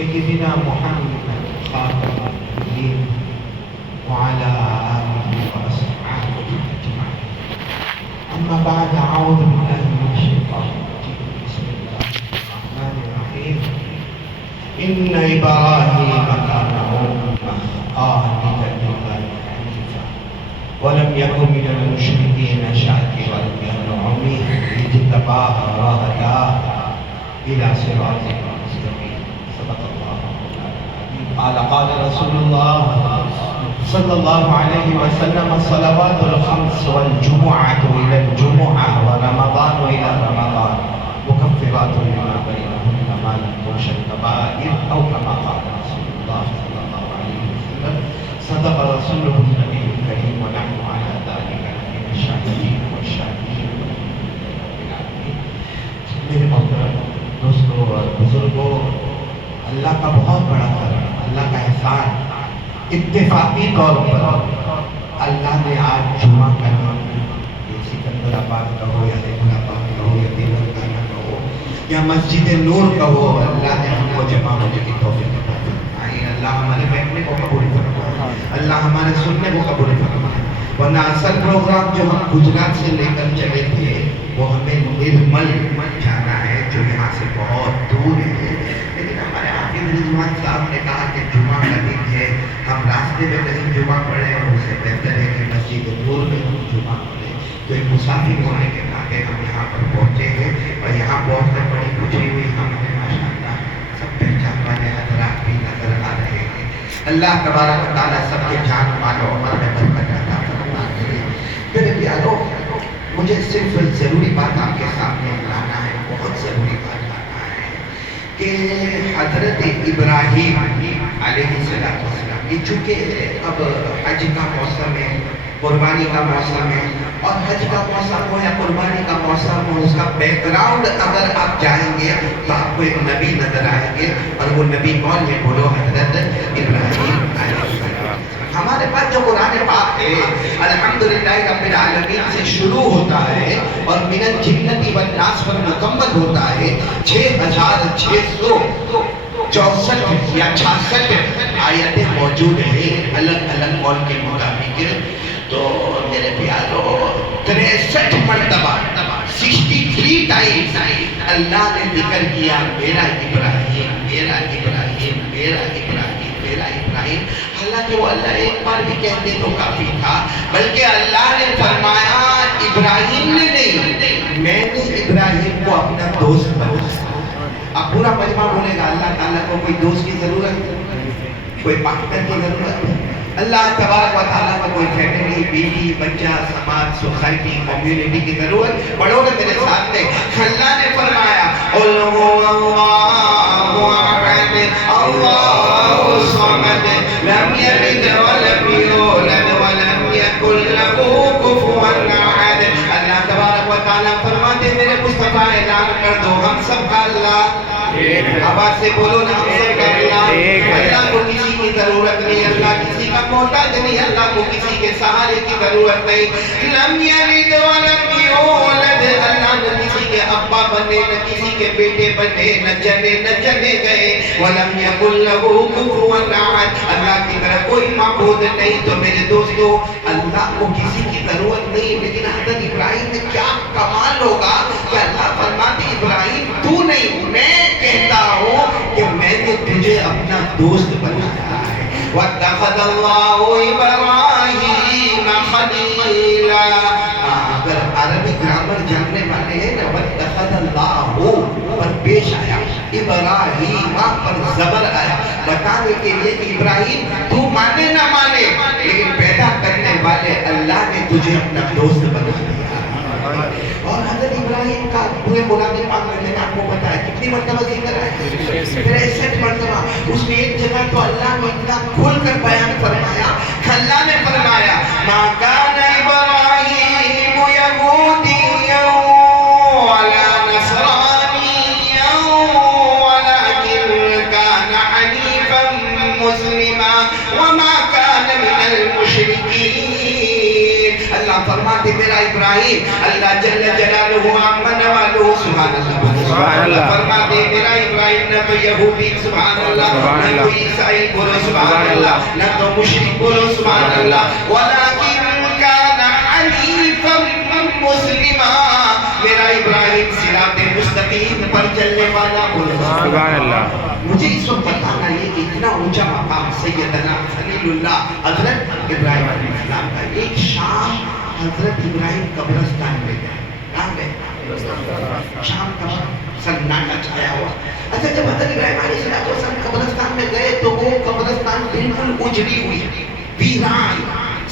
سيدنا محمد خاتم النبيين وعلى آله وأصحابه أجمعين. أما بعد، أعوذ بالله من الشيطان الرجيم. بسم الله الرحمن الرحيم. إن إبراهيم كان أمة قانتا لله حنيفا ولم يكن من المشركين شاكرا لأنعمه اجتباه وهداه إلى صراط مستقيم. صدق الله العظيم. قال رسول الله صلى الله عليه وسلم: الصلوات الخمس والجمعة إلى الجمعة ورمضان إلى رمضان مكفرات لما بينهن ما لم تغش الكبائر، أو كما قال رسول الله صلى الله عليه وسلم. صدق رسوله النبي الكريم ونحن على ذلك من الشاهدين والشاكرين رب العالمين. میرے محترم دوستوں اور بزرگوں، اللہ کا بہت بڑا کرم، اللہ کا احسان، اتفاقی طور پر اللہ نے آج جمعہ کا دن، یہ سکندر آباد کا ہو یا دیگر آباد کا ہو یا دیگر گانا کا ہو یا مسجد نور کا ہو، اللہ نے ہم کو جمع ہونے کی توفیق عطا فرمائی. اللہ ہمارے بیٹھنے کو قبول فرمائے، اللہ ہمارے سننے کو قبول فرمائے. ورنہ اصل پروگرام جو ہم گجرات سے لے کر چلے تھے وہ ہمیں نرمل جانا ہے، جو یہاں سے بہت دور ہے. لیکن ہمارے حافظ رضوان صاحب نے کہا کہ جمعہ کا دن ہے، ہم راستے میں کہیں جمعہ پڑھیں، اور اس سے بہتر ہے کہ مسجد نور میں ہم جمعہ پڑھیں. تو ایک مسافر ہونے کے ناطے ہم یہاں پر پہنچے ہیں، اور یہاں پہنچ کر بڑی خوشی ہوئی. ہمیں ماشاءاللہ سب پہچان والے حضرات بھی نظر آ رہے ہیں. اللہ تبارک و تعالیٰ سب کے جان مال و عمر میں برکت عطا فرمائے. میرے پیارو، مجھے صرف ضروری بات آپ کے سامنے لانا ہے، بہت ضروری بات لانا ہے کہ حضرت ابراہیم علیہ السلام، یہ چونکہ اب حج کا موسم ہے، قربانی کا موسم ہے، اور حج کا موسم ہو یا قربانی کا موسم ہو، اس کا بیک گراؤنڈ اگر آپ جائیں گے تو آپ کو ایک نبی نظر آئیں گے، اور وہ نبی کون ہے؟ بولو، حضرت ابراہیم علیہ السلام. ہمارے پاس جو قرآن پاک ہے الحمدللہ رب العالمین سے شروع ہوتا ہے اور من الجنۃ والناس پر مکمل ہوتا ہے. 6664 یا 66 آیتیں موجود ہیں الگ الگ قول کے مطابق. تو میرے پیارو 63 مرتبہ 63 ٹائمز اللہ نے ذکر کیا میرا ابراہیم، میرا ابراہیم، میرا ابراہیم، میرا ابراہیم. حالانکہ وہ اللہ ایک بار بھی کہتے تو کافی تھا، بلکہ اللہ نے فرمایا ابراہیم نے نہیں، میں نے ابراہیم کو اپنا دوست بنایا. اب پورا مجمع بولے گا اللہ تعالیٰ کو کوئی دوست کی ضرورت، کوئی پارٹنر کی ضرورت. اللہ تبارک و تعالیٰ کو کوئی فیملی، بیوی، بچہ، سماج، سوسائٹی، کمیونٹی کی ضرورت. پڑھو گے میرے ساتھ میں. اللہ نے فرمایا قل هو اللہ احد اللہ الصمد لم یلد ولم یولد ولم یکن له کفوا احد. اللہ تبارک و تعالیٰ فرماتے میرے مصطفیٰ اعلان کر دو ہم سب کا اللہ. آواز سے بولو نا، ہم سب کا اللہ. اللہ کو کسی کی ضرورت نہیں، اللہ کسی کا محتاج نہیں، اللہ کو کسی کے سہارے کی ضرورت نہیں. لم یلد ولم یولد، اللہ نہ کسی کے ابا بنے، نہ کسی کے بیٹے بنے، نہ جنے گئے. ولم یکن له کفوا احد، اللہ کی طرح کوئی معبود نہیں. تو میرے دوستو، اللہ کو کسی کی ضرورت نہیں. لیکن حضرت ابراہیم نے کیا کمال ہوگا کہ اللہ فرماتے ابراہیم تو نہیں، میں کہتا ہوں کہ میں نے تجھے اپنا دوست بنایا ہے. وَاتَّخَذَ اللَّهُ إِبْرَاهِيمَ خَلِيلًا. اگر عربی گرامر جاننے والے ہیں نا، وَاتَّخَذَ اللَّهُ پر پیش آیا، ابراہیم پر زبر آیا، بتانے کے لیے کہ ابراہیم تو مانے نہ مانے، لیکن پیدا کرنے والے اللہ نے تجھے اپنا دوست بنا دیا. اور حضرت ابراہیم کا پورے قرآن پاک میں نے آپ کو بتایا کتنی مرتبہ ذکر ہے؟ 63 مرتبہ. اس میں ایک جگہ تو اللہ نے اتنا کھل کر بیان فرمایا، اللہ نے فرمایا ما کان ابراہیم یہودیا ولا نصرانیا ولکن کان حنیفا مسلما وما کان من المشرکین. اللہ فرماتے میرا ابراہیم، اللہ جل جلالہ عمن والہ، سبحان اللہ، فرماتے میرا ابراہیم نہ نہ تو یہودی سبحان اللہ، نہ تو عیسائی بولو سبحان اللہ، نہ تو مشرک بولو سبحان اللہ، ولیکن کان حنیفا مسلما، میرا ابراہیم صراط مستقیم پر چلنے والا بولو سبحان اللہ۔ مجھے اس وقت بتانا یہ اتنا اونچا مقام سیدنا خلیل اللہ حضرت ابراہیم علیہ السلام کا، ایک شام حضرت ابراہیم قبرستان میں گئے، کہاں گئے؟ شام کا سناٹا چھایا ہوا۔ اچھا جب حضرت ابراہیم علیہ السلام قبرستان میں گئے تو وہ قبرستان بالکل اجڑی ہوئی، ویران،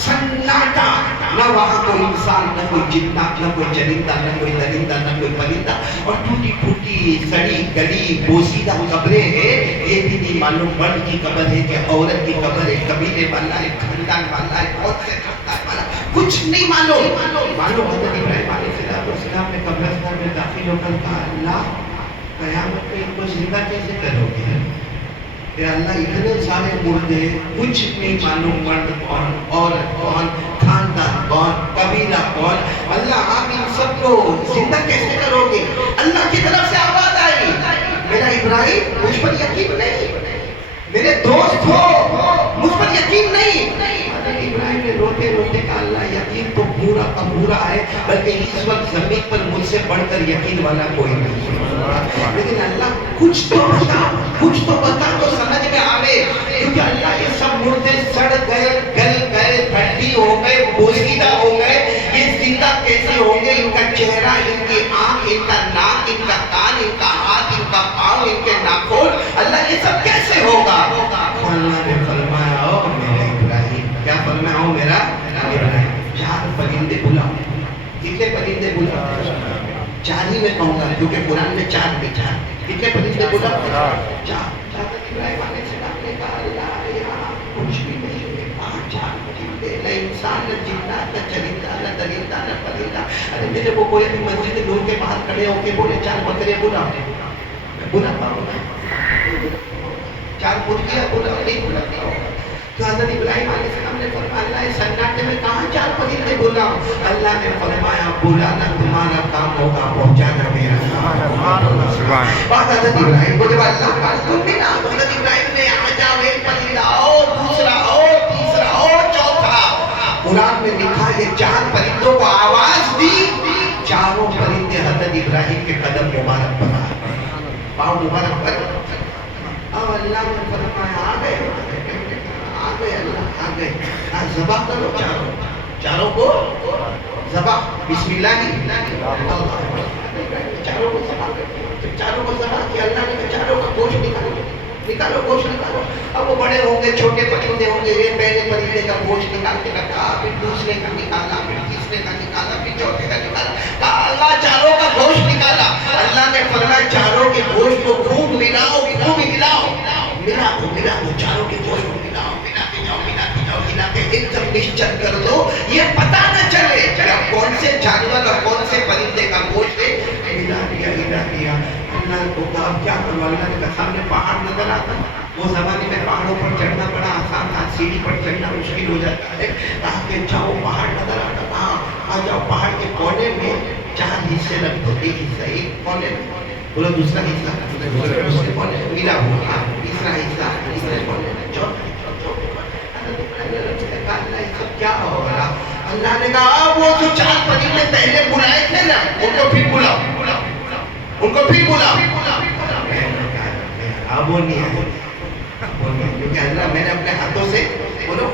سناٹا، نہ وہاں کوئی انسان، نہ کوئی جنات، نہ کوئی چرندہ، نہ کوئی درندہ، نہ کوئی پرندہ، اور ٹوٹی پھوٹی سڑی گلی بوسیدہ قبریں ہیں۔ یہ بھی نہیں معلوم مرد کی قبر ہے کہ عورت کی قبر ہے، قبیلے والا ہے، خاندان والا ہے، بہت سے خاندان والا، کچھ نہیں معلوم۔ حضرت ابراہیم علیہ السلام نے قبرستان میں داخل ہو کر کہا اللہ قیامت میں ان کو زندہ کیسے کرو گے؟ کہ اللہ اتنے سارے مردے، کچھ نہیں معلوم مرد کون، عورت کون، خاندان کون، قبیلہ کون، اللہ آپ ان سب کو زندہ کیسے کرو گے؟ اللہ کی طرف سے آواز آئی، میرا ابراہیم مجھ پر یقین نہیں، میرے دوست ہو مجھ پر یقین نہیں۔ حضرت ابراہیم نے روتے روتے کہا اللہ یقین تو پورا کا پورا ہے، بلکہ اس وقت زمین پر مجھ سے بڑھ کر یقین والا کوئی نہیں، لیکن اللہ کچھ تو بتا، کچھ تو بتا تو سمجھ میں آوے، کیونکہ اللہ یہ سب مردے سڑ گئے، گل گئے، ٹھنڈی ہو گئے، بوسیدہ ہو گئے، یہ زندہ کیسے ہوں گے؟ ان کا چہرہ، ان کی آنکھ، ان کا ناک، ان کا کان، ان کا ہاتھ، ان کا پاؤں، ان کے ناخن، اللہ یہ سب کیسے ہوگا؟ اللہ نے فرمایا او میرے ابراہیم، کیا فرمایا او میرا ابراہیم، چار پرندے بلاؤ۔ کتنے پرندے بلاؤ؟ چار ہی میں کہوں گا کیونکہ قرآن میں چار لکھا ہے۔ کتنے پرندے بلاؤ؟ چار۔ ابراہیم علیہ السلام نے کہا اللہ یہاں کچھ بھی نہیں ہے، پانچ چار پرندے، نہ انسان، نہ جنات، نہ چرندہ، نہ درندہ، نہ پرندہ۔ ارے میرے وہ کوئی بھی مسجد لوگ کے باہر کھڑے ہو کے بولے چار بکرے بلاؤ، میں بلاتا ہوں، چار مرغیاں بلاؤ، نہیں بلاتا ہوں۔ تو حضرت ابراہیم علیہ السلام نے فرمایا اللہ اس سناٹے میں کہاں چار پرندے بلاؤ؟ اللہ نے فرمایا بلانا تمہارا کام ہوگا، پہنچانا میرا کام ہوگا۔ بعد حضرت ابراہیم کو جب اللہ کا حکم ملا تو حضرت ابراہیم نے آ جاؤ، ایک پرندہ اور، دوسرا اور، تیسرا اور، چوتھا۔ قرآن میں لکھا یہ چار پرندوں کو آواز دی، چاروں پرندے حضرت ابراہیم کے قدم مبارک پر آئے، پاؤں مبارک پر۔ اب اللہ نے فرمایا آ گئے، اللہ آ گئے، ذبح کرو چاروں، چاروں کو ذبح، بسم اللہ چاروں کو ذبح کرو، چاروں کو ذبح کیا۔ اللہ نے کہا چاروں کا گوشت نکالو، نکالو گوشت نکالو۔ اب وہ بڑے ہوں گے، چھوٹے پرندے ہوں گے، یہ پہلے پرندے کا گوشت نکال کے رکھا، پھر دوسرے کا نکالا، پھر تیسرے کا نکالا، پھر چوتھے کا نکالا، کہا اللہ چاروں کا گوشت نکالا۔ اللہ نے فرمایا چاروں کے گوشت کو خوب ملاؤ، خوب ہلاؤ، ملاؤ ملاؤ، چاروں کے گوشت کو ملاؤ، ملاتے جاؤ، ملاتے جاؤ، ملاتے ایک دم نشچل کر دو، یہ پتہ نہ چلے کہ اب کون سے جانور اور کون سے پرندے کا گوشت ہے۔ ملا دیا، ملا دیا۔ اللہ کو کہا اب کیا کرو؟ اللہ نے کہا سامنے پہاڑ نظر آتا، وہ زمانے میں پہاڑوں پر چڑھنا بڑا آسان تھا، سیڑھی پر چڑھنا مشکل ہو جاتا ہے، کہا کہ جاؤ پہاڑ نظر آتا تھا، آ جاؤ پہاڑ کے کونے میں چار حصے رکھ دو، ایک حصہ ایک کونے میں، بولو دوسرا حصہ دوسرے کونے میں، ملا ہوا تیسرا حصہ تیسرے کونے میں، چوتھا اللہ یہ سب کیا ہو رہا؟ اللہ نے کہا وہ جو چار پرندے پہلے بلائے تھے نا ان کو پھر بلاؤ، ان کو پھر بلاؤ۔ اب وہ نہیں ہے، کیونکہ اللہ میں نے اپنے ہاتھوں سے بولو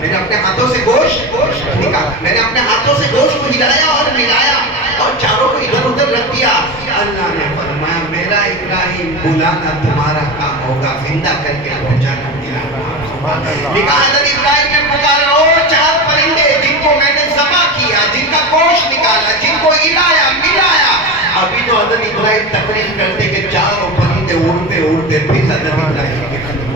میں نے اپنے ہاتھوں سے گوشت نکالا، میں نے اپنے ہاتھوں سے گوشت کو ہلایا اور ملایا اور چاروں کو ادھر ادھر رکھ دیا۔ اللہ نے فرمایا میرا ابراہیم بلانا تمہارا کام ہوگا، زندہ کر کے پہنچانا میرا کام ہوگا۔ لکھا حضرت ابراہیم نے پکارا وہ چار پرندے جن کو میں نے ذبح کیا، جن کا گوشت نکالا، جن کو ہلایا ملایا۔ ابھی تو حضرت ابراہیم تقریر کرتے کہ چاروں پرندے اڑتے اڑتے پھر حضرت ابراہیم کے قدم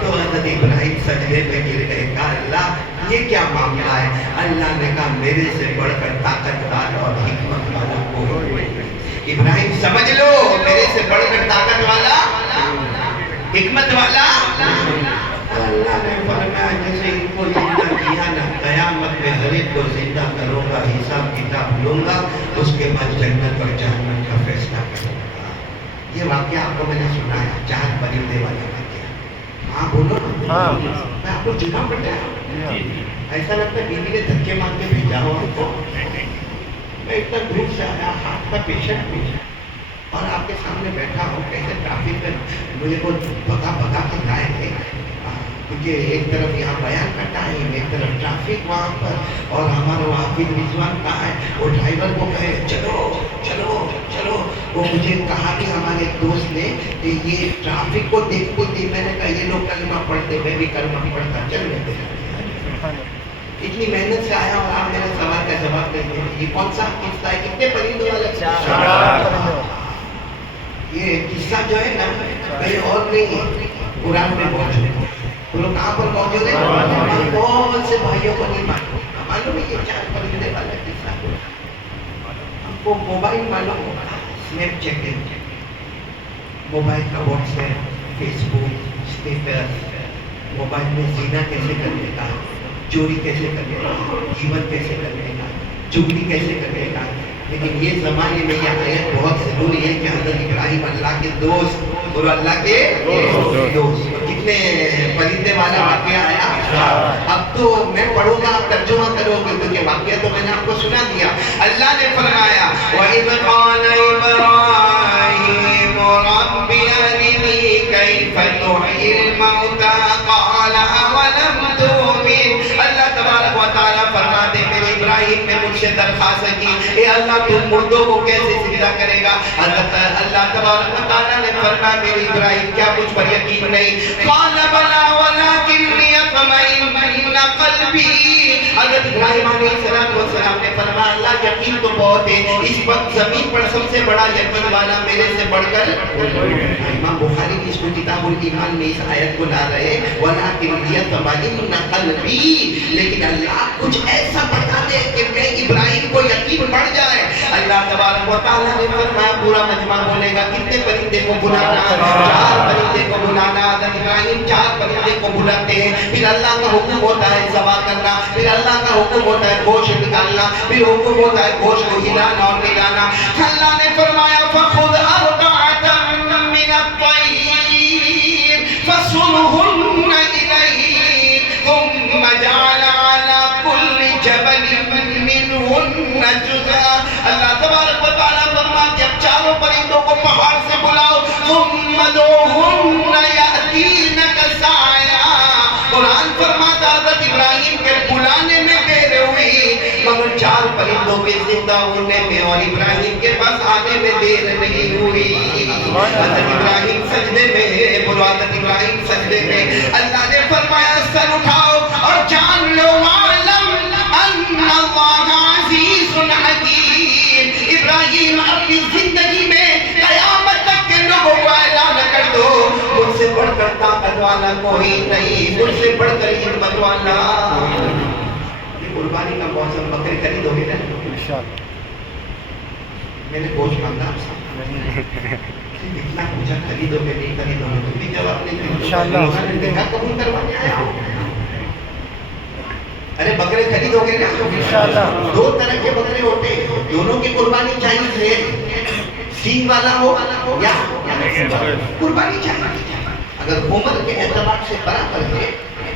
تو حضرت ابراہیم سجدے پہ گر گئے، کہا اللہ یہ کیا معاملہ ہے؟ اللہ نے کہا میرے سے بڑھ کر طاقت والا اور حکمت والا کوئی نہیں۔ ابراہیم سمجھ لو میرے سے بڑھ کر طاقت والا حکمت والا اللہ نے فرمایا جیسے ان کو زندہ کیا نا، قیامت میں ہر ایک کو زندہ کروں گا، حساب کتاب لوں گا، اس کے بعد جنت اور جہنم کا فیصلہ کروں گا۔ یہ واقعہ آپ کو میں نے سنایا، 4 پرندے والا واقعہ. ہاں بولو نا، میں آپ کو جگہ بتایا. ایسا لگتا ہے بیوی نے دھکے مار کے بھیجا ہو آپ کو. میں اتنا دور سے آیا، ہاتھ کا پیشنٹ بھی اور آپ کے سامنے بیٹھا ہوں. کیسے ٹرافک میں مجھے کو بتا کے لائے تھے، کیونکہ ایک طرف یہاں بیان کا ٹائم، ایک طرف ٹرافک وہاں پر، اور ہمارا حافظ رضوان کہاں ہے. وہ ڈرائیور کو کہے چلو چلو چلو. وہ مجھے کہا بھی ہمارے ایک دوست نے کہ یہ ٹرافک کو دیکھتے تھے. میں نے کہا یہ لوگ کلمہ پڑھتے، میں بھی کلمہ پڑھتا، چل لیتے. اتنی محنت سے آیا اور آپ میرے سوال کا جواب دیتے ہیں. یہ کون سا قصہ ہے؟ کتنے پرندوں والا؟ یہ قصہ جو ہے نا کہیں اور نہیں، قرآن میں موجود ہے. وہ لوگ کہاں پر موجود ہے؟ بہت سے بھائیوں کو نہیں معلوم ہے یہ 4 پرندے والا قصہ. ہم کو موبائل معلوم ہوگا، اسنیپ چیٹنگ، موبائل کا واٹس ایپ، فیس بک، اسٹیٹس، موبائل میں زنا کیسے کرنے کا، چوری کیسے کرنے کا، غیبت کیسے کرنے کا، چغلی کیسے کرنے کا. لیکن یہ زمانے میں یہ آیت بہت ضروری ہے کہ حضرت ابراہیم اللہ کے دوست، اور اللہ کے دوست. کتنے پرندے والا واقعہ آیا. اب تو میں پڑھوں گا، آپ ترجمہ کرو گے، کیونکہ واقعہ تو میں نے آپ کو سنا دیا. اللہ نے فرمایا وَإِذْ قَالَ إِبْرَاهِيمُ رَبِّ أَرِنِي كَيْفَ تُحْيِي الْمَوْتَىٰ قَالَ أَوَلَمْ تُؤْمِنْ. اللہ تبارک و تعالیٰ فرماتے میرے ابراہیم نے مجھ سے درخواست کی، اے اللہ تم مردوں کو کیسے زندہ کرے گا؟ اللہ تبارک و تعالیٰ نے فرمایا میرے ابراہیم کیا مجھ پر یقین نہیں؟ قال بلا ولكن ليطمئن قلبي. حضرت ابراہیم علیہ السلام نے فرمایا اللہ یقین تو بہت ہے، اس وقت زمین پر سب سے بڑا یقین والا میرے سے بڑھ کر. امام بخاری کی اس کو کتاب الایمان میں اس آیت کو لا رہے ولكن ليطمئن قلبي، لیکن اللہ کچھ ایسا بتا دے کہ میں ابراہیم کو یقین بڑھ جائے. اللہ تبارک و تعالیٰ نے فرمایا پورا مجمع بولے گا کتنے پرندے کو بلانا؟ 4 پرندے کو بلانا. حضرت ابراہیم 4 پرندے کو بلاتے ہیں. پھر اللہ کا حکم ہوتا ہے ذبح کرنا، پھر اللہ کا حکم ہوتا ہے گوشت نکالنا، پھر حکم ہوتا ہے گوشت کو ہلانا اور ملانا. اللہ نے فرمایا فخذ 4 من الطير فصرهن إليك ثم جعل على كل جبل منهن جزءا. اللہ تبارک و تعالیٰ فرماتے ہیں 4 پرندوں کو پہاڑ سے بلاؤ. ثم ادعوهن يأتينك سعيا. قرآن فرماتا حضرت ابراہیم کے بلانے میں دیر ہوئی، مگر 4 پرندوں کے زندہ ہونے میں اور ابراہیم کے پاس آنے میں دیر نہیں ہوئی. حضرت ابراہیم سجدے میں، بولو حضرت ابراہیم سجدے میں. اللہ نے فرمایا سر اٹھاؤ اور جان لو وَاعْلَمْ أَنَّ اللَّهَ عَزِيزٌ حَكِيمٌ. ابراہیم اپنی زندگی میں قیامت تک کے لوگوں کو اعلان کر دو مجھ سے بڑھ کر طاقت والا کوئی نہیں، مجھ سے بڑھ کر ہمت والا. یہ قربانی کا موسم، بکرے خریدو گے نا؟ انشاءاللہ. میں نے گوشت مانگا آپ سے، اتنا پوچھا خریدو گے نہیں خریدو گے، تم بھی جواب نہیں دے. انشاءاللہ دیکھا قبول کروانے آیا ہو. ارے بکرے خریدو گے نا؟ انشاءاللہ. 2 طرح کے بکرے ہوتے ہیں، دونوں کی قربانی جائز ہے. سینگ والا ہو یا قربانی جائز. اگر عمر کے اعتبار سے برابر ہے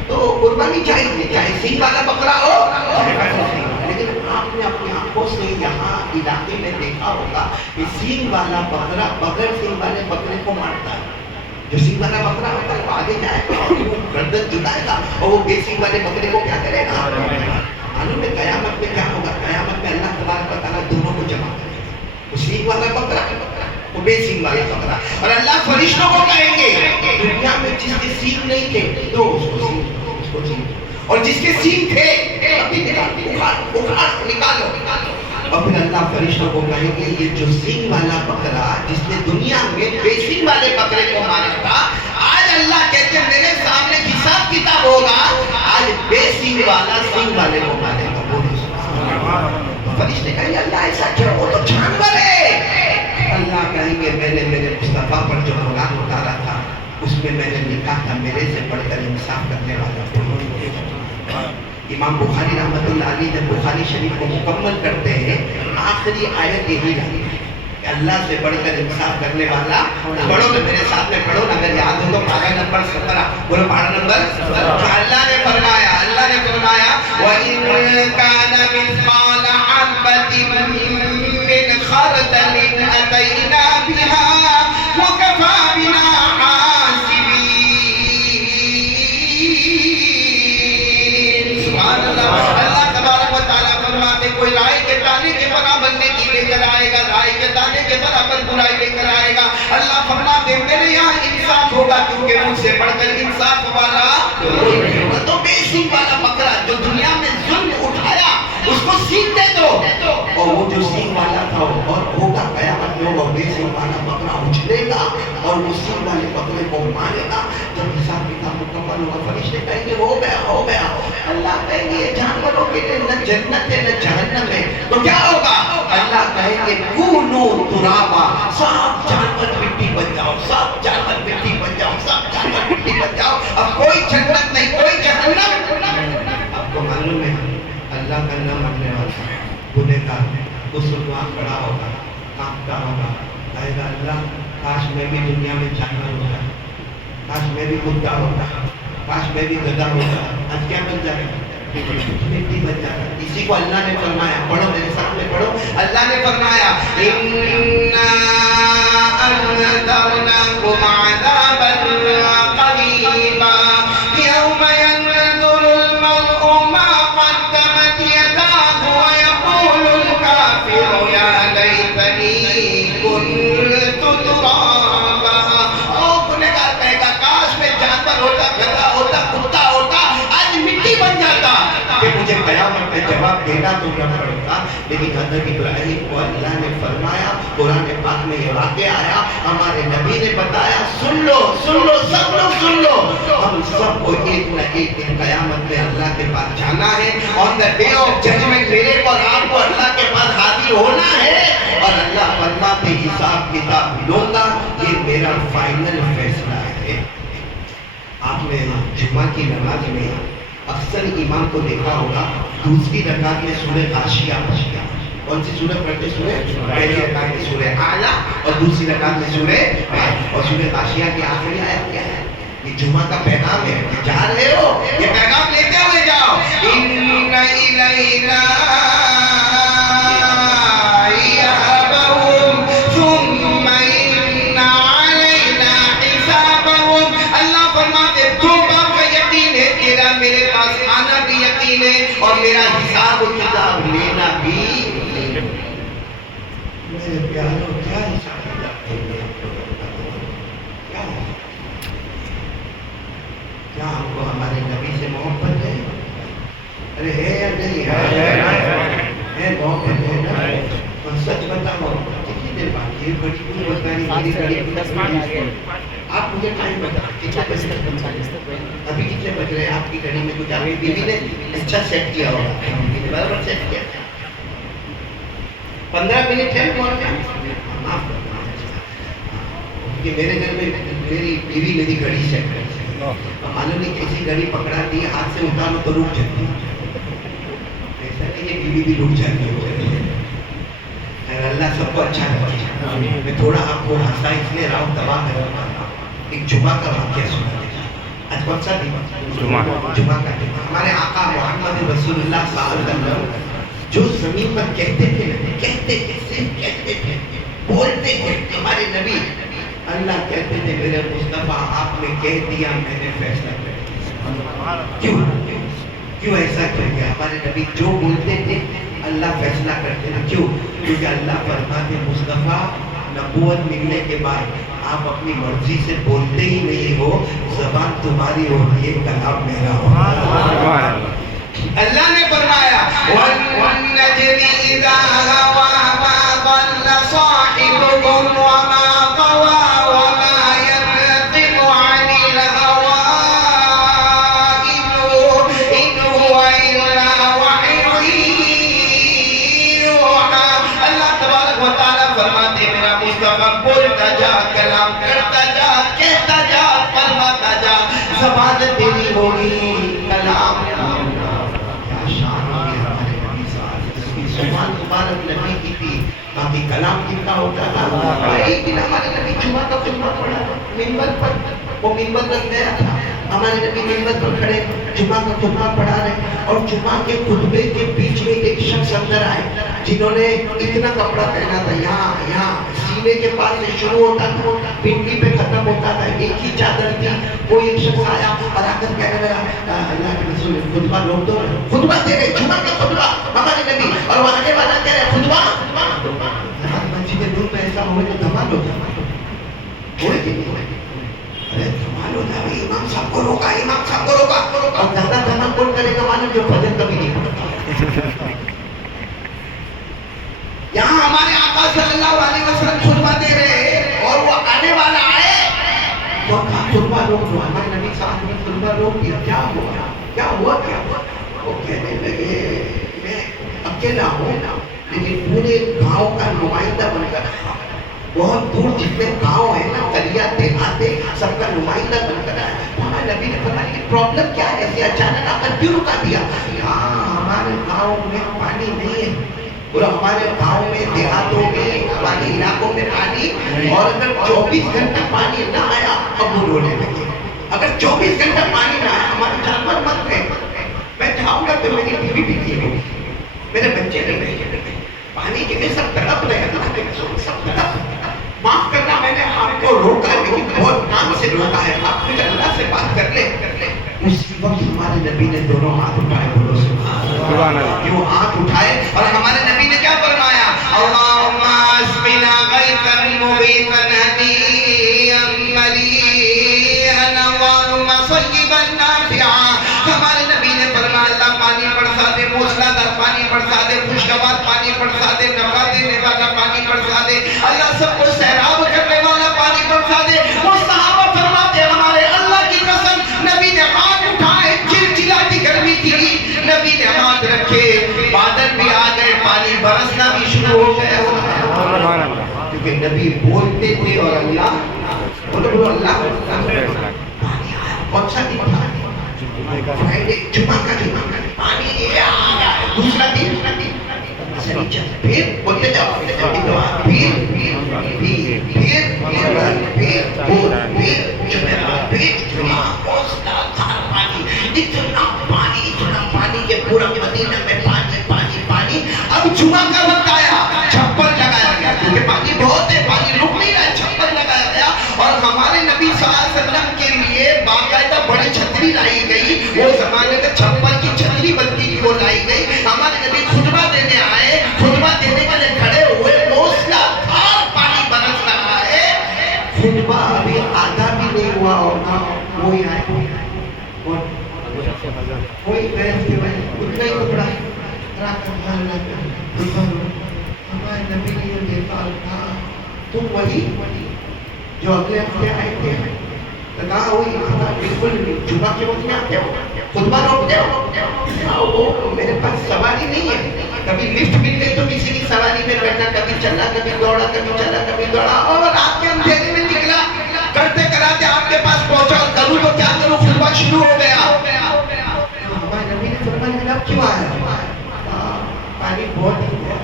تو قربانی جائز ہے، چاہے سینگ والا بکرا ہو. لیکن آپ نے اپنی آنکھوں سے یہاں علاقے میں دیکھا ہوگا کہ سینگ والا بکرا بغیر سینگ والے بکرے کو مارتا ہے. جو سینگ والا بکرا ہوتا ہے وہ آگے جائے گا اور وہ گردن جھکائے گا اور وہ بے سینگ والے بکرے کو کیا کرے گا؟ معلوم ہے قیامت میں کیا ہوگا؟ قیامت میں اللہ تبارک و تعالیٰ دونوں کو جمع کرے گا، وہ سینگ والا بکرا وہ بے سینگ والا بکرا. اور اللہ فرشتوں کو کہیں گے دنیا میں جس کے سینگ نہیں تھے تو اس کو سینگ، اور جس کے سینگ تھے ابھی نکالو. اور پھر اللہ فرشتوں کو کہیں گے یہ جو سینگ والا بکرا جس نے دنیا میں بے سینگ والے بکرے کو مارا تھا، آج اللہ کہتے ہیں میرے سامنے حساب کتاب ہوگا، آج بے سینگ والا سینگ والے کو مارے گا. فرشتے کہیں اللہ ایسا کیوں؟ وہ تو جانور ہے. اللہ کہیں گے میں نے میرے مصطفیٰ پر جو قرآن اتارا تھا اس میں میں نے لکھا تھا میرے سے بڑھ کر انصاف کرنے والا کوئی نہیں. امام بخاری رحمۃ اللہ علیہ جب بخاری شریف کو مکمل کرتے ہیں آخری آیت یہی ہے کہ اللہ سے بڑھ کر انصاف کرنے والا پڑھو تو میرے ساتھ میں پڑھو نا، اگر یاد ہو تو پارہ نمبر 17 بولو، پارہ نمبر 17 اللہ نے فرمایا وَإِن كَانَ مِثْقَالَ حَبَّةٍ مِّنْ خَرْدَلٍ أَتَيْنَا بِهَا وَكَفَىٰ بِنَا حَاسِبِينَ. سبحان اللہ. اللہ تبارک و تعالیٰ فرماتے کوئی رائے کے دانے کے برابر نیکی لے کر آئے گا، رائے کے دانے کے برابر برائی لے کر آئے گا. اللہ فرماتے میرے یہاں انصاف ہوگا کیونکہ مجھ سے بڑھ کر انصاف والا کوئی نہیں ہوگا. تو بے سینگ والا بکرا جو دنیا میں ظلم اٹھایا اس کو سینگ دے دو، اور وہ جو سینگ والا تھا اور ہوگا قیامت میں وہ بے سینگ والا بکرا اچھلے گا اور وہ سینگ والے بکرے کو مارے گا. جب حساب کتاب مکمل ہوگا فرشتے کہیں گے ہو گیا ہو گیا. اللہ کہیں گے جانوروں کے لیے نہ جنت ہے نہ جہنم ہے، تو کیا ہوگا؟ اللہ کہیں گے کونو ترابا، سب جانور مٹی بن جاؤ، سب جانور مٹی بن جاؤ، سب جانور مٹی بن جاؤ. اب کوئی جنت نہیں کوئی جہنم. آپ کو معلوم ہے اللہ کا نام رکھنے والا گنہگار اس وقت کھڑا ہوگا، کانپتا ہوگا، کہے گا اللہ کاش میں بھی دنیا میں جانور ہوتا، کاش میں بھی کتا ہوتا، کاش میں بھی گدھا ہوتا. آج کیا بن جائے گا؟ مٹی بن جائے گا. اسی کو اللہ نے فرمایا، پڑھو میرے سامنے پڑھو. اللہ نے فرمایا اِنَّا أَنذَرْنَاكُمْ عَذَابًا قَرِيبًا يَوْمَ يَنظُرُ الْمَرْءُ مَا قَدَّمَتْ يَدَاهُ وَيَقُولُ الْكَافِرُ يَا لَيْتَنِي كُنتُ تُرَابًا. گنہگار کہے گا کاش میں جانور ہوتا، گدھا ہوتا، کتا ہوتا، آج مٹی بن جاتا کہ مجھے قیامت میں جواب دینا تو نہ پڑتا. لیکن حضرت ابراہیم کو اللہ نے فرمایا، قرآن پاک میں یہ واقعہ آیا، ہمارے نبی نے بتایا سن لو سب لوگ سن لو، ہم سب کو ایک نہ ایک دن قیامت میں اللہ کے پاس جانا ہے. آن دا ڈے آف ججمنٹ میرے کو اور آپ کو اللہ کے پاس حاضر ہونا ہے اور اللہ فرماتے حساب کتاب لوں گا، یہ میرا فائنل فیصلہ ہے. آپ نے جمعہ کی نماز میں اکثر امام کو دیکھا ہوگا دوسری رکعت میں سورہ غاشیہ پڑھتے. کون سی سورہ پڑھتے؟ پہلی رکعت میں سورہ اعلیٰ اور دوسری رکعت میں سورہ اور سورہ غاشیہ کی آخری آیت کیا ہے؟ یہ جمعہ کا پیغام ہے. جا رہے ہو یہ پیغام لیتے ہوئے جاؤ. ان الینا ایابہم ثم ان علینا حسابہم. اللہ فرماتے دو بات کا یقین ہے، تیرا میرے پاس آنا بھی یقین ہے اور میرا حساب و کتاب لینا بھی. میرے پیاروں کیا حساب کتاب ہے؟ کیا ہم کو ہمارے نبی سے محبت ہے؟ ارے ہے یا نہیں ہے؟ محبت ہے نا؟ اور سچ بتاؤ کتنی دیر باقی ہے؟ بڑی کوئی بتانی میری آپ مجھے ٹائم بتا ابھی کتنے بج رہے ہیں آپ کی گھڑی میں؟ کچھ آپ کی بیوی نے اچھا سیٹ کیا ہوگا، برابر سیٹ کیا. 15 منٹ ہے معاف کرنا کہ میرے گھر میں میری بیوی میری گھڑی سیٹ کر معلوم نہیں کیسی گھڑی پکڑا دی، ہاتھ سے اٹھا لو تو رک جاتی. ایسا نہیں کہ بیوی بھی رک جاتی ہے. اللہ سب کو اچھا رکھے. میں تھوڑا آپ کو ہنسا اس لیے رہا ہوں تباہ کرنا. ایک جمعہ کا واقعہ سنا دیتا. آج کون سا دن؟ جمعہ کا دن. ہمارے آقا محمد رسول اللہ صلی اللہ علیہ وسلم جو زمین پر کہتے تھے بولتے تھے ہمارے نبی، اللہ کہتے تھے میرے مصطفیٰ آپ نے کہہ دیا میں نے فیصلہ کر دیا. کیوں ایسا کیوں کہ ہمارے نبی جو بولتے تھے اللہ فیصلہ کرتے تھے. کیوں؟ کیونکہ اللہ فرماتے مصطفیٰ نبوت ملنے کے بعد آپ اپنی مرضی سے بولتے ہی نہیں ہو، زبان تمہاری ہوتی ہے، کلام میرا ہوگا. اللہ نے فرمایا وَالنَّجْمِ إِذَا هَوَىٰ مَا ضَلَّ صَاحِبُكُمْ وَمَا غَوَىٰ وَمَا يَنطِقُ عَنِ الْهَوَىٰ إِنْ هُوَ إِلَّا وَحْيٌ يُوحَىٰ. اللہ تبارک و تعالیٰ فرماتے میرا مصطفیٰ بولتا جا، کلام کرتا جا، کہتا جا، فرماتا جا، زبان تیری ہوگی کلام. سبحان مبارک نبی کی تھی باقی کلام کتنا ہوتا تھا. ایک دن ہمارے نبی جمعہ کا خطبہ پڑھا منبر پر, وہ منبر رکھ گیا تھا, ہمارے نبی منبر پر کھڑے جمعہ کا خطبہ پڑھا رہے, اور جمعہ کے خطبے کے بیچ میں ایک شخص اندر آئے جنہوں نے اتنا کپڑا پہنا تھا, یہاں سینے کے پاس سے شروع ہوتا تھا, پنڈلی پہ ختم ہوتا تھا, ایک ہی چادر تھی. وہ ایک شخص آیا اور آ کر کہنے لگا اللہ کے رسول خطبہ روک دو, خطبہ دے رہے جمعہ کا خطبہ ہمارے نبی, اور وہ آنے والا کہہ رہے خطبہ مسجد نور میں ایسا ہوئے تو دھمال ہو ہوئے کہ نہیں ہوئے, ارے دھمال ہو جائے, امام صاحب کو روکا, امام صاحب کو روکا, اور زیادہ دھمال کون کرے گا معلوم, جو فجر کبھی نہیں پڑتا. یہاں ہمارے آقا صلی اللہ علیہ وسلم خطبہ دے رہے اور وہ آنے والا آئے, وہ کہا خطبہ روک دو. ہمارے نبی صاحب نے خطبہ روک دیا. کیا ہوا, کیا ہوا, کیا ہوا؟ وہ کہنے لگے میں اکیلا ہوں لیکن پورے گاؤں کا نمائندہ بن کر آیا, بہت دور جتنے گاؤں ہیں نا, دریا دیہاتے, سب کا نمائندہ بن کر آیا. ہمارے نبی نے فرمایا کہ پرابلم کیا ہے, ایسے اچانک آ کر کیوں رکا دیا؟ ہاں ہمارے گاؤں میں پانی نہیں ہے, اور ہمارے گاؤں میں, دیہاتوں میں, ہمارے علاقوں میں پانی, اور اگر 24 گھنٹہ پانی نہ آیا اب وہ رونے لگے. اگر 24 گھنٹہ پانی نہ آیا ہمارے جانور مر گئے, میں چاہوں گا کہ میری بیوی بھی تھی ہوگی, میرے بچے نہیں رہے, پانی کے لیے سب تڑپ رہے ہیں, اللہ کے رسول سب تڑپ. معاف کرنا میں نے آپ کو روکا, لیکن بہت کام سے روکا ہے, آپ کچھ اللہ سے بات کر لے. اسی وقت ہمارے نبی نے دونوں ہاتھ اٹھائے, بولو سبحان اللہ. یہ وہ ہاتھ اٹھائے اور ہمارے نبی نے کیا فرمایا, اللہم اسقنا غیثا مغیثا ہنیئا مریئا اللہم صیبا نافعا. ہمارے نبی نے فرمایا اللہ پانی برسا دے, موسلادھار پانی برسا دے, خوشگوار پانی برسا دے, نفع دینے والا پانی برسا دے, اللہ سب کو سیراب کرنے والا پانی برسا دے. وہ صحابہ فرماتے ہمارے اللہ کی قسم نبی نے ہاتھ اٹھائے, چلچلاتی گرمی تھی, نبی نے ہاتھ رکھے, بادل بھی آ گئے, پانی برسنا بھی شروع ہو گیا. کیونکہ نبی بولتے تھے اور اللہ بولو اللہ پانی آیا. کون سا دن تھا؟ جمعہ کا دن, پانی آ گیا. دوسرا دن پھر بولتے جاؤ, اتنا پانی کہ پورا مدینہ میں پانی پانی پانی. اب جمعہ کا وقت آیا, چھپر لگایا گیا, کیونکہ پانی بہت ہے, پانی رک نہیں رہا, چھپر لگایا گیا. اور ہمارے نبی صلی اللہ علیہ وسلم کے لیے باقاعدہ بڑی چھتری لائی گئی, وہ زمانے میں چھپر کی چھتری بنتی تھی, وہ لائی گئی. ہمارے نبی خطبہ دینے آئے, خطبہ دینے والے کھڑے ہوئے, موسلادھار پانی برس رہا ہے, خطبہ ابھی آدھا بھی نہیں ہوا ہوگا, وہی آئے کوئی بحث کے بعد اتنا ہی کپڑا ہمارے نبی نے یہ دیکھا تھا, تم وہی جو اگلے ہفتے آئے تھے, کہا وہی بالکل جمعہ کے وقت میں آتے ہو, خطبہ روکتے ہو. وہ میرے پاس سواری نہیں ہے, کبھی لفٹ مل گئی تو کسی کی سواری میں بیٹھا, کبھی چلا کبھی دوڑا, کبھی چلا کبھی دوڑا, اور رات کے اندھیرے میں نکلا, کرتے کراتے آپ کے پاس پہنچا, کروں تو کیا کروں, خطبہ شروع ہو گیا. ہمارے نبی نے فرمایا اب کیوں آیا, پانی بہت ہی ہوا.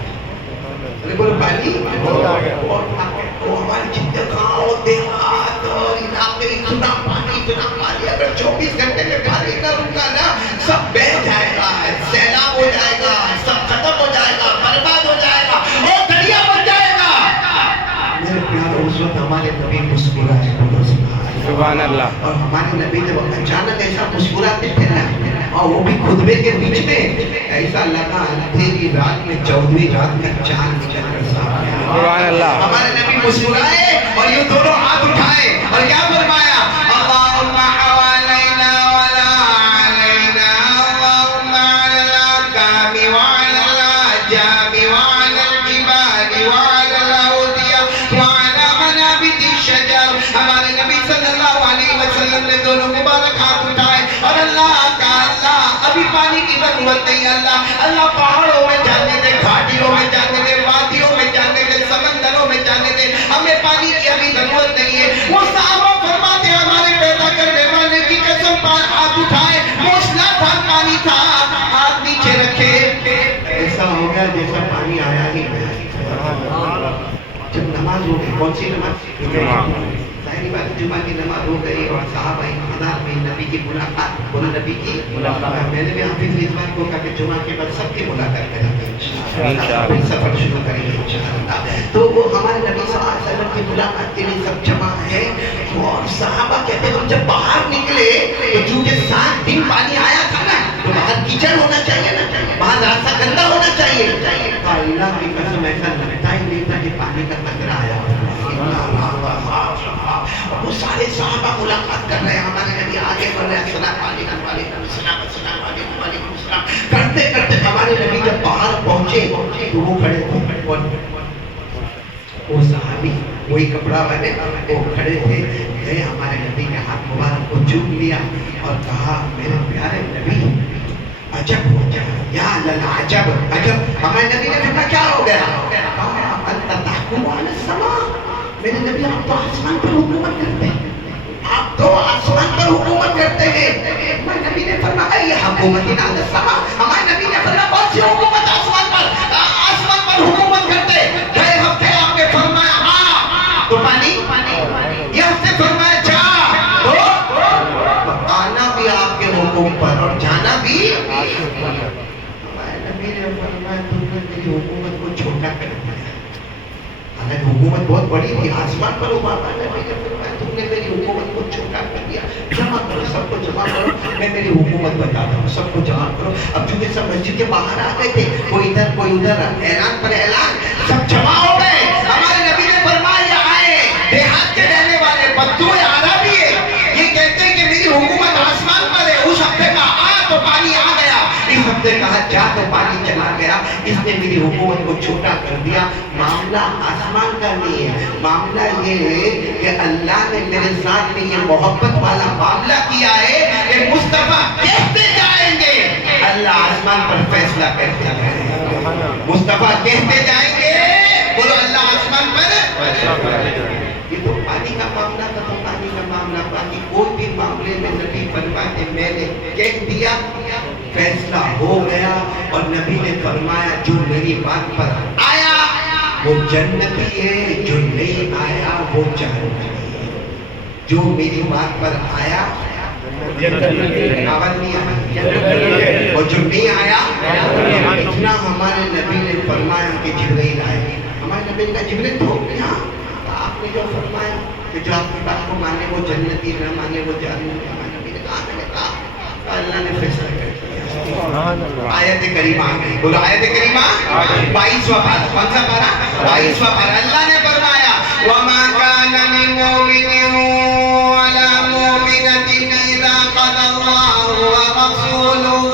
بولو پانی بہت آ گیا. وہ ہمارے جتنے گاؤں دیہات اور علاقے اتنا پانی, اگر 24 گھنٹے میں پانی نہ رکا نا, سب بہہ جائے گا, سیلاب ہو جائے گا, سب ختم ہو جائے گا, برباد ہو جائے گا, اور دریا بن جائے گا. میرے پیارے اس وقت ہمارے نبی مسکرائے, سبحان اللہ. اور ہمارے نبی جب اچانک ایسا مسکراتے تھے نا, اور وہ بھی خطبے کے بیچ میں, ایسا لگا اندھیری رات میں 14ویں رات میں چاند نکل کر سامنے آیا. سبحان اللہ. ہمارے نبی مسکرائے اور یہ دونوں ہاتھ اٹھائے اور کیا فرمایا, اللہم حوالینا ولا علینا, اللہم علی الاکام وعلی الاحجاب وعلی الجبال وعلی الاودیہ وعلی منابت الشجر. ہمارے نبی صلی اللہ علیہ وسلم نے دونوں مبارک ہاتھ اٹھائے اور اللہ کا, اللہ ابھی پانی کی ضرورت نہیں, اللہ پہاڑوں میں جانے دے, گھاٹیوں میں جانے دے, وادیوں میں جانے دے, سمندروں میں جانے دے, ہمیں پانی کی ابھی ضرورت نہیں ہے. وہ صحابہ فرماتے ہیں ہمارے پیدا کرنے والے کی قسم, ہاتھ اٹھائے, موسلادھار پانی تھا, ہاتھ نیچے رکھے, ایسا ہو گیا جیسا پانی آیا ہی نہیں. جب نماز ہو گئی، کون سی نماز؟ ظاہری بات جمعہ کی نماز ہو گئی اور صحابہ اقتدار میں نبی کی ملاقات، بولو نبی کی ملاقات. میں نے بھی حافظ اس بات کو کہا کہ جمعہ کے بعد سب کی ملاقات کریں گے انشاءاللہ، پھر سفر شروع کریں گے انشاءاللہ. تو وہ ہمارے نبی صلی اللہ علیہ وسلم کی ملاقات کے لیے سب جمع ہے. اور صحابہ کہتے ہیں ہم جب باہر نکلے تو چونکہ 7 دن پانی آیا تھا نا، تو باہر کیچڑ ہونا چاہیے نا، باہر راستہ گندا ہونا چاہیے. اللہ کی قسم ایسا لگتا ہی نہیں تھا کہ پانی کا قطرہ آیا. وہ سارے صحابہ ملاقات کر رہے ہیں، ہمارے نبی آگے بڑھ رہے ہیں، السلام علیکم وعلیکم السلام، السلام علیکم وعلیکم السلام کرتے کرتے ہمارے نبی جب باہر پہنچے تو وہ کھڑے تھے، وہ صحابی وہی کپڑا والے وہ کھڑے تھے. گئے ہمارے نبی کے ہاتھ مبارک کو چوم لیا اور کہا میرے پیارے نبی عجب ہو گیا، یا للعجب عجب. ہمارے نبی نے کہا کیا ہو گیا؟ انت تحکم علی السماء، میرے نبی آپ تو آسمان پر حکومت کرتے ہیں، آپ تو آسمان پر حکومت کرتے ہیں. ہمارے نبی نے فرمایا یہ حکومت علی السماء، ہمارے نبی نے فرمایا کون سی حکومت آسمان پر حکومت کرتے. گئے ہفتے آپ نے فرمایا ہاں تو پانی، یہ ہفتے فرمایا جا تو آنا بھی آپ کے حکم پر اور جانا بھی. ہمارے نبی نے فرمایا تم نے میری حکومت کو چھوٹا کر دیا. حالانکہ حکومت بہت بڑی تھی، آسمان پر ہمارے نبی نے فرمایا تم نے میری حکومت کو چھوٹا کر دیا. جمع کرو، سب کو جمع کرو، میں میری حکومت بتاتا ہوں، سب کو جمع کرو. اب چونکہ سب مسجد کے باہر آ گئے تھے، کوئی ادھر کوئی ادھر، اعلان پر اعلان، سب جمع ہو گئے. ہمارے نبی نے فرمایا آئے دیہات کے رہنے والے بدو عربی ہے، یہ کہتے ہیں کہ میری حکومت آسمان پر ہے. اس ہفتے کا آ تو پانی آ گیا، اس ہفتے کہا جا تو پانی چلا گیا. اس نے میری حکومت کو چھوٹا کر دیا. معاملہ آسمان کا نہیں ہے، معاملہ یہ ہے کہ اللہ نے میرے ساتھ میں یہ محبت والا معاملہ کیا ہے کہ مصطفیٰ کہتے جائیں گے، اللہ آسمان پر فیصلہ کرتے جائیں گے. مصطفیٰ کہتے جائیں گے، بولو اللہ آسمان پر. یہ تو پانی کا معاملہ تھا، تو پانی کا معاملہ. باقی کوئی بھی معاملے میں نبی فرماتے میں نے کہہ دیا، فیصلہ ہو گیا. اور نبی نے فرمایا جو میری بات پر آیا وہ جنتی ہے، جو نہیں آیا وہ جہنمی ہے. جو میری بات پر آیا آواز نہیں آئی، اور جو نہیں آیا. اتنا ہمارے نبی نے فرمایا کہ جبرائیل آئے. ہمارے نبی نے کہا جبرائیل تو یہاں آپ نے جو فرمایا کہ جو آپ کی بات کو مانے وہ جنتی، نہ مانے وہ جہنمی. ہمارے نبی نے کہا، میں نے کہا اللہ نے فیصلہ کر دیا. آیت کریمہ آ گئی، بولو آیت کریمہ 22واں پارہ. کون سا پارہ؟ 22واں پارہ. اللہ نے فرمایا وَمَا كَانَ لِمُؤْمِنٍ وَلَا مُؤْمِنَةٍ إِذَا قَضَى اللَّهُ وَرَسُولُهُ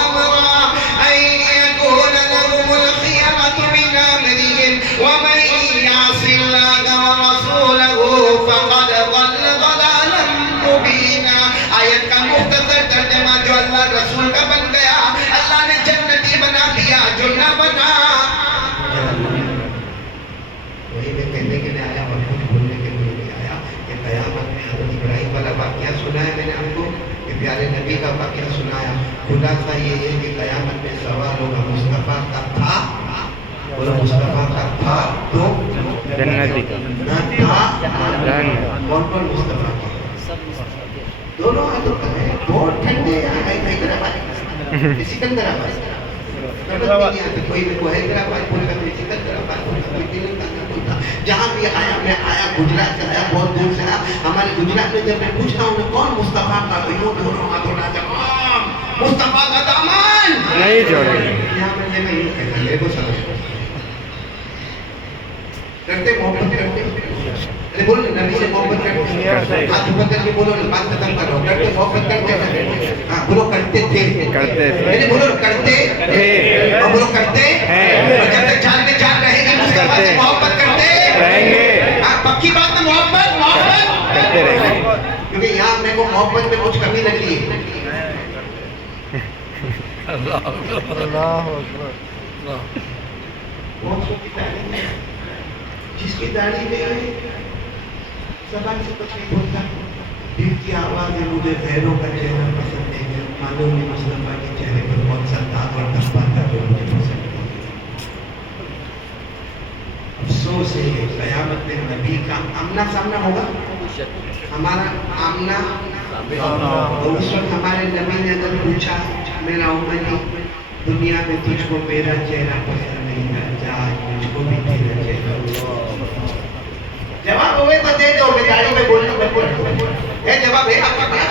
أَمْرًا أَن يَكُونَ لَهُمُ الْخِيَرَةُ مِنْ أَمْرِهِمْ وَمَن يَعْصِ اللَّهَ وَرَسُولَهُ فَقَدْ ضَلَّ ضَلَالًا مُبِينًا. آیت کا مختصر ترجمہ جو اللہ رسول کا بن گیا اللہ نے جنتی بنا دیا، جو نہ بنا وہی میں کہنے کے لیے آیا اور کچھ بولنے کے لیے نہیں آیا. کہ قیامت میں حضرت ابراہیم والا واقعہ سنا ہے میں نے آپ کو، کہ پیارے نبی کا واقعہ سنایا. خلاصہ یہ ہے کہ قیامت میں سوال ہوگا مصطفیٰ کا تھا، بولو مصطفیٰ کا تھا تو جنتی کا نہ تھا. کون کون مصطفیٰ کا؟ دونوں ہاتھوں پر ہے. بہت ٹھنڈے حیدرآباد، سکندرآباد، کوئی حیدرآباد بولتا، کوئی سکندرآباد بولتا، کوئی تلنگانہ بولتا. جہاں بھی آیا میں آیا، گجرات سے آیا، بہت دور سے آیا. ہمارے گجرات میں جب میں پوچھتا ہوں کون مصطفیٰ کا، تو یوں دونوں ہاتھوں ڈال کر مصطفیٰ کا دامن نہیں چھوڑیں گے. یہاں میں یہ نہیں کہتا، میرے کو سمجھ کرتے محبت کرتے. ارے بولو نبی سے محبت کرتے، ہاتھ اوپر کر کے بولو بات ختم کرو. کرتے محبت کرتے، ہاں بولو کرتے تھے، کرتے تھے. بولو کرتے تھے اور بولو کرتے ہیں. اور جب تک جان میں جان رہے گی مصطفیٰ سے محبت کرتے رہیں گے. ہاں پکی بات ہے، محبت کرتے رہیں گے. کیونکہ یہاں میرے کو محبت میں کچھ کمی لگی ہے. اللہ اکبر. جس کی داڑھی نہیں ہے زبان سے کچھ نہیں بولتا. دل کی آواز ہے مجھے غیروں کا چہرہ پسند ہے، معلوم نہیں مصطفیٰ کے چہرے پر کون سا داغ اور دھبا تھا جو مجھے پسند ہے. سے قیامت میں نبی کا آمنا سامنا ہوگا. ہمارا آمنا. اور اس وقت ہمارے نبی نے اگر پوچھا میرا امتی دنیا میں تجھ کو میرا چہرہ پسند نہیں ہے, جا مجھ کو بھی تیرا چہرہ. جواب ہوئے تو دے دو, میں گاڑی میں بولنا ہے. جواب ہے آپ کے پاس.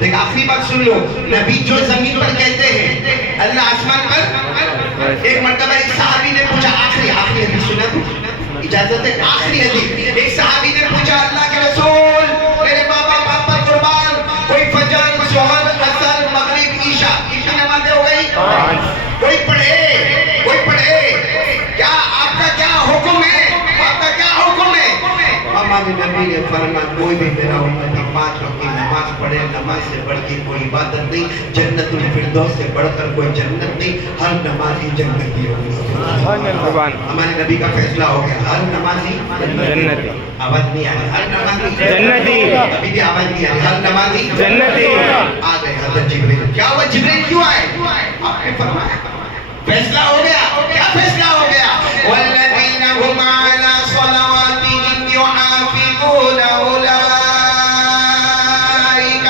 دیکھ آخری بات سن لو. نبی جو زمین پر کہتے ہیں اللہ آسمان پر. ایک مرتبہ ایک صحابی نے پوچھا, آخری حدیث سنا تو اجازت ہے, آخری حدیث. ایک صحابی نے پوچھا اللہ کے رسول میرے بابا باپ پر قربان, کوئی فجر ظہر عصر مغرب عشاء کتنی نمازیں ہو گئی؟ کوئی پڑھے کیا آپ کا کیا حکم ہے؟ آپ کا کیا حکم ہے؟ ہمارے نبی نے فرمایا کوئی بھی میرا امتی 5 وقت کی نماز پڑھے, نماز سے بڑھ کے کوئی عبادت نہیں, جنت الفردوس سے بڑھ کر کوئی جنت نہیں, ہر نمازی جنتی ہوگا. ہمارے نبی کا فیصلہ ہو گیا, ہر نمازی جنتی. آواز نہیں آ رہی, ہر نمازی جنتی. ابھی بھی آواز نہیں آ رہی, ہر نمازی جنتی. آ گئے حضرت جبریل. کیا ہوا جبریل کیوں آئے؟ آپ نے فرمایا فیصلہ ہو گیا. کیا فیصلہ ہو گیا؟ والذین هم علی صلواتهم یحافظون اولئک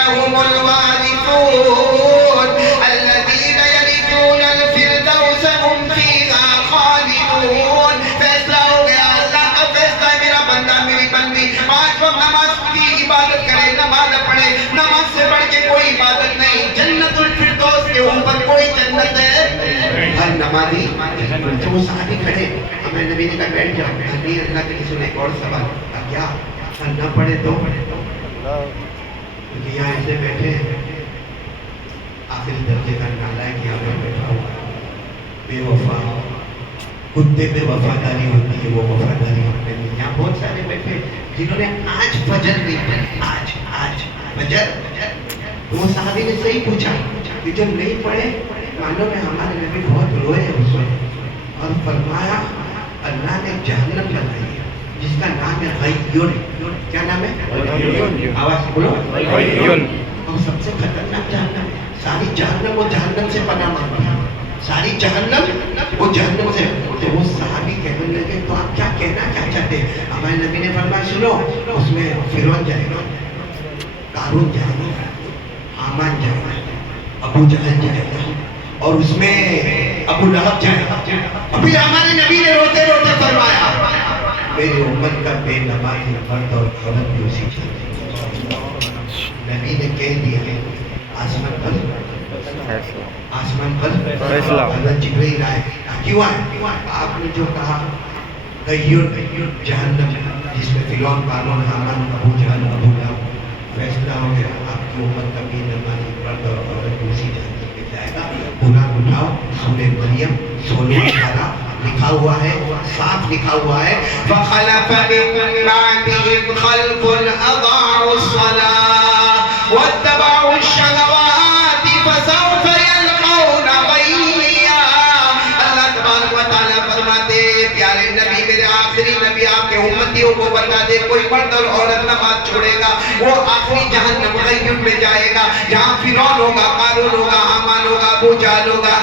هم الوارثون الذین یرثون الفردوس هم فیہا خالدون. فیصلہ ہو گیا, اللہ کا فیصلہ ہے. میرا بندہ میری بندی 5 وقت نماز کی عبادت کرے, نماز پڑھے, نماز سے بڑھ کے کوئی عبادت نہیں, جنت الفردوس کے اوپر کوئی جنت ہے. ہر نمازی تو وہ صحابی کھڑے, ہمیں نبی نے کہا بیٹھ جاؤ. نہیں اللہ کے رسول نے ایک اور سوال کہا, کیا نہ پڑھے تو کیونکہ یہاں ایسے بیٹھے آخری درجے کا نالائق یہاں پہ بیٹھا ہوا, بے وفا. کتے پہ وفاداری ہوتی ہے, وہ وفاداری ہوتے نہیں. یہاں بہت سارے بیٹھے جنہوں نے آج فجر نہیں پڑھی, آج فجر. تو وہ صحابی نے صحیح پوچھا کہ جب نہیں پڑھے مانو میں ہمارے نبی بہت روئے اس وقت اور فرمایا اللہ نے جہنم بنائی ہے جس کا نام ہے غیون. کیا نام ہے؟ آواز بولو. غیون. اور سب سے خطرناک جہنم, ساری جہنم وہ جہنم سے پناہ مانگتی ہے, ساری جہنم وہ جہنم سے. تو وہ صحابی کہنے لگے تو آپ کیا کہنا کیا چاہتے ہیں؟ ہمارے نبی نے فرمایا سنو, اس میں فرعون جائے گا, قارون جائے گا, حامان جائے گا, ابو جہل جائے گا, اور اس میں ابو لہب جائے گا. پھر ہمارے نبی نے روتے روتے فرمایا میری امت کا بے نمازی مرد اور عورت بھی اسی چاہتے. نبی نے کہہ دیا ہے آسمان پر حضرت جبریل آئے. کیوں آئے؟ آپ نے جو کہا غیون جہنم جس میں فرعون قارون حامان ابو جہل ابو لہب, فیصلہ ہو گیا آپ کی امت کا بے نمازی مرد اور عورت بھی اسی جہنم میں جائے گا. قرآن اٹھاؤ, سورہ مریم 16 پارہ لکھا ہوا ہے, صاف لکھا ہوا ہے فَخَلَفَ مِن بَعْدِهِمْ خَلْفٌ أَضَاعُوا الصَّلَاةَ وَاتَّبَعُوا الشَّهَوَاتِ فَسَوْفَ يَلْقَوْنَ غَيًّا. اللہ تبارک و تعالیٰ فرماتے پیارے نبی میرے آخری نبی آپ کے امتیوں کو بتا دے کوئی مرد اور عورت نماز چھوڑے گا وہ آخری جہنم غیب میں جائے گا, جہاں فرعون ہوگا, قارون ہوگا, حامان ہوگا, ابو جہل ہوگا.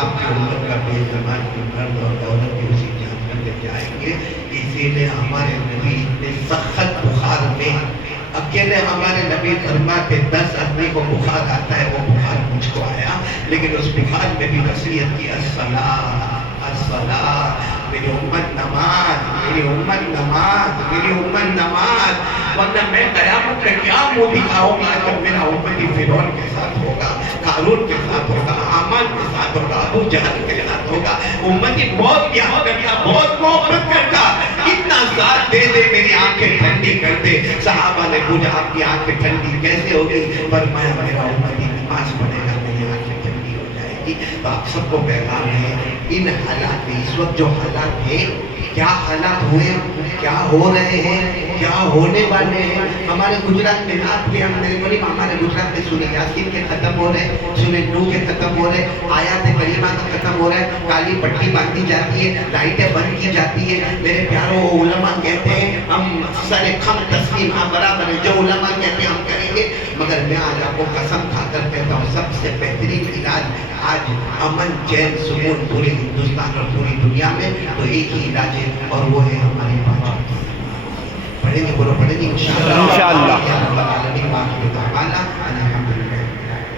آپ کی امت کا بے نماز مرد اور عورت بھی اسی جہنم میں جائیں گے. اسی لیے ہمارے نبی اتنے سخت بخار میں, اکیلے ہمارے نبی فرماتے 10 آدمی کو بخار آتا ہے, وہ بخار مجھ کو آیا, لیکن اس بخار میں بھی وصیت کی الصلاۃ الصلاۃ, میری امت نماز, میری امت نماز, میری امت نماز. ورنہ میں قیامت میں کیا منہ دکھاؤں گا جب میرا امتی فرعون کے ساتھ ہوگا, قارون کے ساتھ ہوگا, حامان کے ساتھ ہوگا, ابو جہل کے ساتھ ہوگا. امتی بہت پیار کرتا, بہت محبت کرتا, اتنا ساتھ دے دے میری آنکھیں ٹھنڈی کر دے. صحابہ نے پوچھا آپ کی آنکھیں ٹھنڈی کیسے ہوگی؟ فرمایا میرا امتی نماز پڑھے گا میری آنکھیں ٹھنڈی ہو جائے گی. تو آپ سب کو پیغام ہے ان حالات میں, اس وقت جو حالات ہیں, کیا حالات ہوئے, کیا ہو رہے ہیں, کیا ہونے والے ہیں. ہمارے گجرات میں رات کے ہمارے گجرات میں سورہ یاسین کے ختم ہو رہے, سورہ نور کے ختم ہو رہے, آیات کریمہ کا ختم ہو رہا ہے, کالی پٹی باندھی جاتی ہے, لائٹیں بند کی جاتی ہے. میرے پیاروں علماء کہتے ہیں ہم سر خم تسلیم ہاں برابر ہے, جو علماء کہتے ہیں ہم کریں گے, مگر میں آج آپ کو قسم کھا کر کہتا ہوں سب سے بہترین علاج آج امن چین سکون پورے ہندوستان اور پوری دنیا میں، تو ایک ہی علاج ہے اور وہ ہے ہماری بات. پڑھیں گے، بولو پڑھیں گے انشاءاللہ. انشاءاللہ. یا رب العالمین، باقی دعوانا